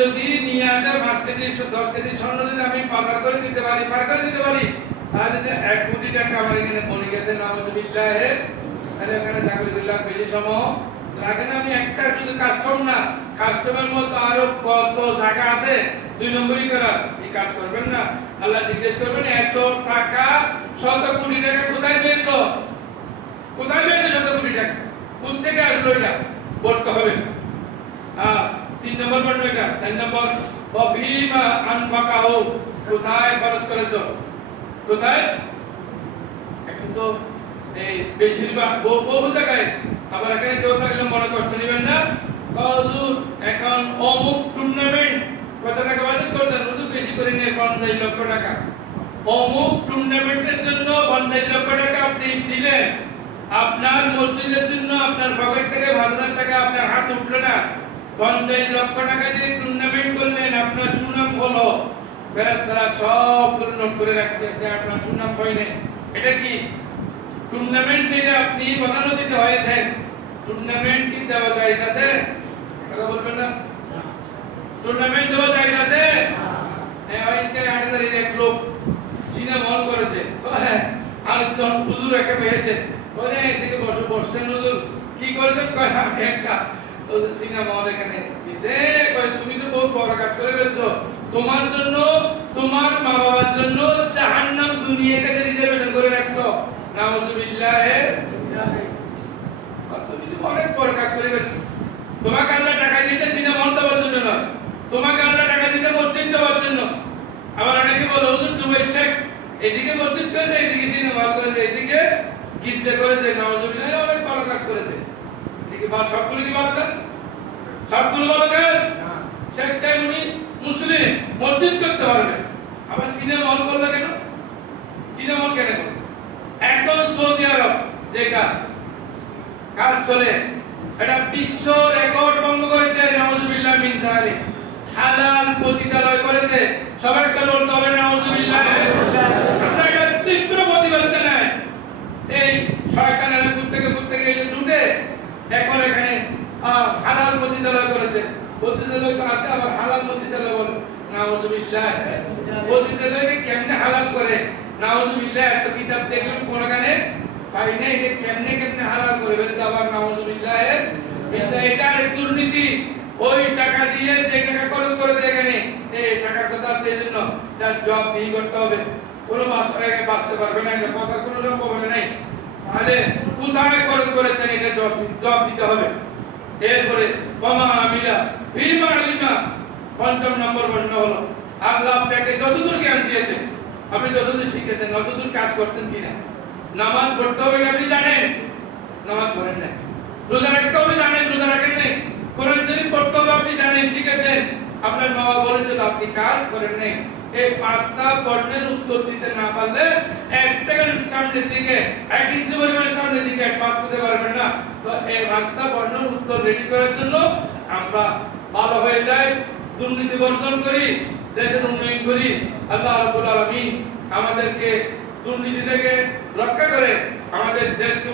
যদি নিয়ে আসে পাঁচ কেজি, দশ কেজি স্বর্ণ যদি আমি পাচার করে দিতে পারি পার করে দিতে পারি, তাহলে এক কোটি টাকা আমার এখানে বনে গেছে তাহলে এখানে আমি একটা শুধু কাস্টম না কাস্টমের মতো আরও কত টাকা আছে, দুই নম্বরই করা। এই কাজ করবেন না। আল্লাহ জিজ্ঞেস করবেন, এত টাকা, শত কোটি টাকা কোথায় পেয়েছ? কোথায় পেয়েছ শত কোটি টাকা? কোন আসলো এটা? বলতে হবে। তিন নম্বর পড়বে এটা চার নম্বর অফিমা আনফাকাহু। কোথায় খরচ করেছ? কোথায়? এখন তো এই বেশিরভাগ বহু জায়গায় আবার এখানে কেউ থাকলে মনে কষ্ট নেবেন না। হুজুর এখন অমুক টুর্নামেন্ট কত টাকা বাজেট করতেন হুজুর বেশি করে নিয়ে পঞ্চাশ লক্ষ টাকা। অমুক টুর্নামেন্টের জন্য পঞ্চাশ লক্ষ টাকা আপনি দিলেন। আপনার মসজিদের জন্য আপনার পকেট থেকে পাঁচ হাজার টাকা আপনার হাত উঠল না। পঞ্চাশ লক্ষ টাকা দিয়ে টুর্নামেন্ট করলেন, আপনার সুনাম হলো। ফেরেশতারা সব করে রাখছে, যে আপনার সুনাম হয়নি এটা কি? টুর্নামেন্ট আপনি হয়েছেন? টুর্নামেন্ট কি দেওয়া জায়েজ আছে? কথা বলবেন না? টুর্নামেন্ট দেওয়া আছে? হ্যাঁ পেয়েছে বলে এদিকে বসে কি করবেন আমি তোমার জন্য, তোমার মা বাবার জন্য জাহান্নাম দুনিয়াটাকে রিজার্ভেশন করে রাখছো। নাউজুবিল্লাহ। তুমি তো অনেক বড় কাজ করে ফেলছো। তোমাকে আল্লাহ টাকা দিতে সিনেমা হল দেওয়ার জন্য না তোমাকে আল্লাহ টাকা দিতে মসজিদ দেওয়ার জন্য। আবার অনেকে বলে, হুজুর দুবাই শেখ, এদিকে মসজিদ করেছে, এদিকে সিনেমা হল করেছে, এদিকে গির্জা করেছে। নাউজুবিল্লাহ অনেক ভালো কাজ করেছে। এদিকে বা সবগুলো কি কাজ সবগুলো কাজ শেখ উনি মুসলিম মসজিদ করতে পারবে আবার সিনেমা হল কেন? সিনেমা হল কেন এখন সৌদি আরব যেটা কাজ চলে এটা বিশ্ব রেকর্ড ভঙ্গ করেছে নাউজুবিল্লাহ মিন জালিক হালাল পতিতালয় করেছে। সবাই একটা বলতে হবে নাউজুবিল্লাহ আমরা এটা তীব্র প্রতিবাদ জানাই এই শয়তানের দূর থেকে দূর থেকে এই যে লুটে এখন এখানে আহ, হালাল করেছে। পতিতালয় তো আছে, আবার হালাল পতিতালয় বলে। নাউজুবিল্লাহ। পতিতালয়কে কেমনে হালাল করে? নাউজুবিল্লাহ, এত কিতাব দেখলাম, কোনখানে? পাই না এটা কেমনে কেমনে হালাল করে। ফেলছে আবার নাউজুবিল্লাহ এটা এটা দুর্নীতি। ওই টাকা দিয়ে যে টাকা খরচ করে দেয় এখানে এই টাকা কথা আছে এই জন্য? তার জব দিয়ে করতে হবে। কোনো আগে বাঁচতে পারবে না এটা কথা কোনো সম্ভব হবে নাই। তাহলে কোথায় খরচ করেছেন এটা জব জব দিতে হবে? এরপরে পঞ্চম নম্বর বর্ণ হলো, আল্লাহ যতদূর জ্ঞান দিয়েছেন, আপনি যতদূর শিখেছেন, ততদূর কাজ করছেন কিনা? নামাজ পড়তে হবে আপনি জানেন? নামাজ পড়েন না রোজা রাখতে হবে, জানেন, রোজা রাখেন নাই। কোরআন শরীফ পড়তে হবে, আপনি জানেন, শিখেছেন। আপনার বাবা বলেছে আপনি কাজ করেন নাই। এই পাঁচটা প্রশ্নের উত্তর দিতে না পারলে এক সেকেন্ড সামনের দিকে, এক ইঞ্চি পরিমাণ সামনের দিকে এক পাস করতে পারবেন না। তো এই পাঁচটা প্রশ্নের উত্তর রেডি করার জন্য আমরা ভালো হয়ে যাই, দুর্নীতি বর্জন করি, দেশের উন্নয়ন করি। আল্লাহ রাব্বুল আলামিন আমাদেরকে দুর্নীতি থেকে রক্ষা করে আমাদের দেশকে